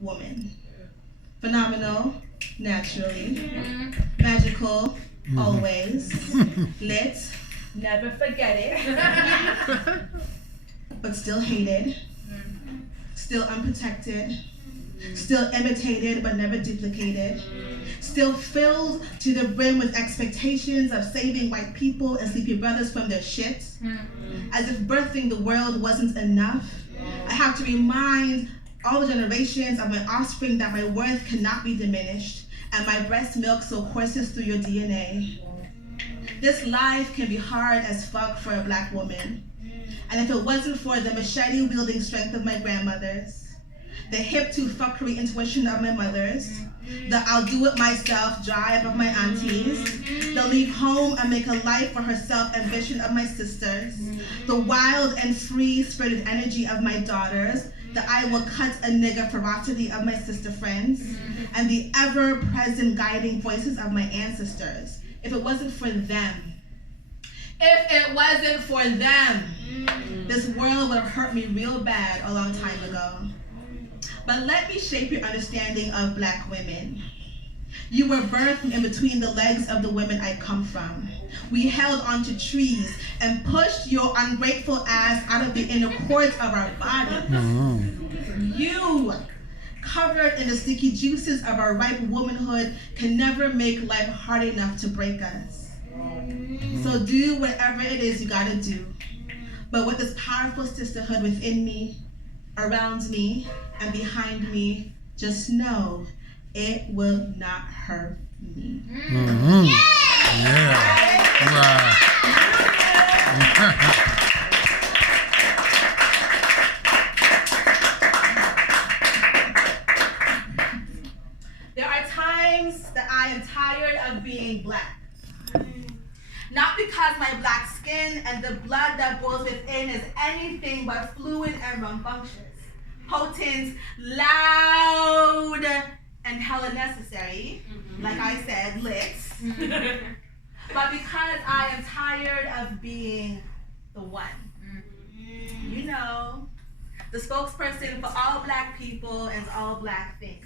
woman. Phenomenal, naturally. Magical, always. Lit, never forget it. But still hated. Still unprotected. Still imitated but never duplicated. Still filled to the brim with expectations of saving white people and sleepy brothers from their shit. As if birthing the world wasn't enough, I have to remind all the generations of my offspring that my worth cannot be diminished, and my breast milk so courses through your DNA. This life can be hard as fuck for a black woman. And if it wasn't for the machete-wielding strength of my grandmothers, the hip-to-fuckery intuition of my mothers, the I'll-do-it-myself drive of my aunties, the leave home and make a life for herself ambition of my sisters, the wild and free-spirited energy of my daughters, the I will cut a nigger ferocity of my sister friends, and the ever-present guiding voices of my ancestors. If it wasn't for them, this world would have hurt me real bad a long time ago. But let me shape your understanding of black women. You were birthed in between the legs of the women I come from. We held onto trees and pushed your ungrateful ass out of the inner courts of our bodies. You, covered in the sticky juices of our ripe womanhood, can never make life hard enough to break us. So do whatever it is you gotta do. But with this powerful sisterhood within me, around me, and behind me, just know it will not hurt me. There are times that I am tired of being black. Not because my black skin and the blood that boils within is anything but fluid and rambunctious, potent, loud, and hella necessary, like I said, lit, but because I am tired of being the one. You know, the spokesperson for all black people and all black things.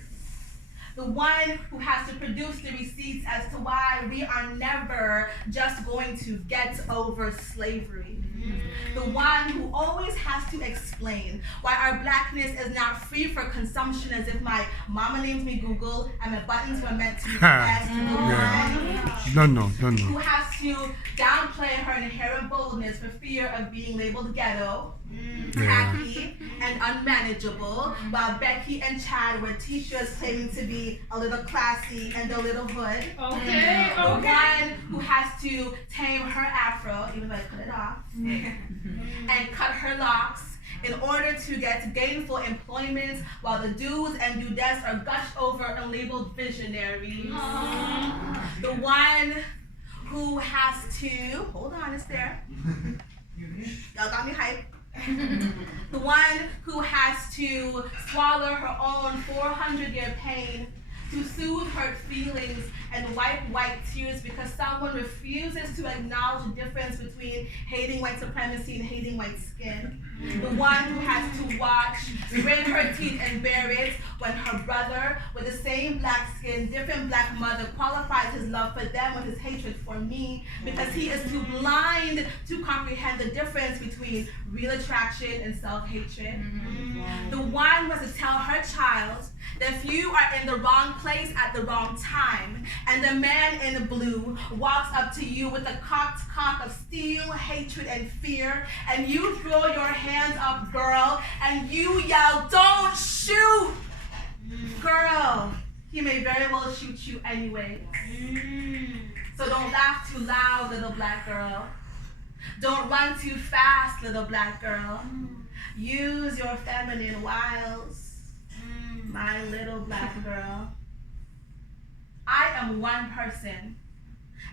The one who has to produce the receipts as to why we are never just going to get over slavery. The one who always has to explain why our blackness is not free for consumption, as if my mama named me Google and my buttons were meant to be pressed. No. Who has to downplay her inherent boldness for fear of being labeled ghetto, happy, and unmanageable, while Becky and Chad were teachers claiming to be a little classy and a little hood. The one who has to tame her afro, even though I cut it off, and cut her locks in order to get gainful employment, while the do's and dudettes are gushed over and labeled visionaries. The one who has to, hold on, it's there. Y'all got me hyped. The one who has to swallow her own 400-year pain to soothe hurt feelings and wipe white tears because someone refuses to acknowledge the difference between hating white supremacy and hating white skin. The one who has to watch, grin her teeth and bear it when her brother with the same black skin, different black mother qualifies his love for them with his hatred for me because he is too blind to comprehend the difference between real attraction and self-hatred. The one who has to tell her child that if you are in the wrong place at the wrong time, and the man in blue walks up to you with a cocked cock of steel, hatred, and fear, and you throw your hands up, girl, and you yell, "Don't shoot!" Girl, he may very well shoot you anyway. So don't laugh too loud, little black girl. Don't run too fast, little black girl. Use your feminine wiles, my little black girl. I am one person,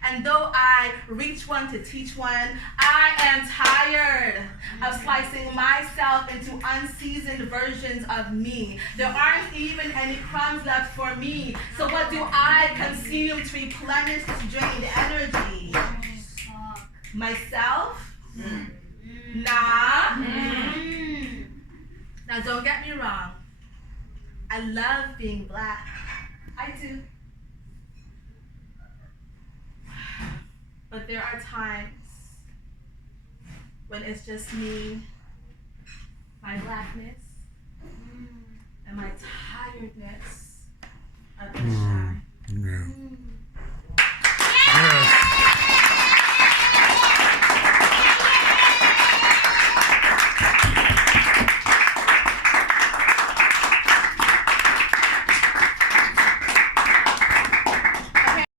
and though I reach one to teach one, I am tired of slicing myself into unseasoned versions of me. There aren't even any crumbs left for me, so what do I consume to replenish this drained energy? Myself? Nah. Now don't get me wrong. I I love being black. I do. But there are times when it's just me, my blackness, and my tiredness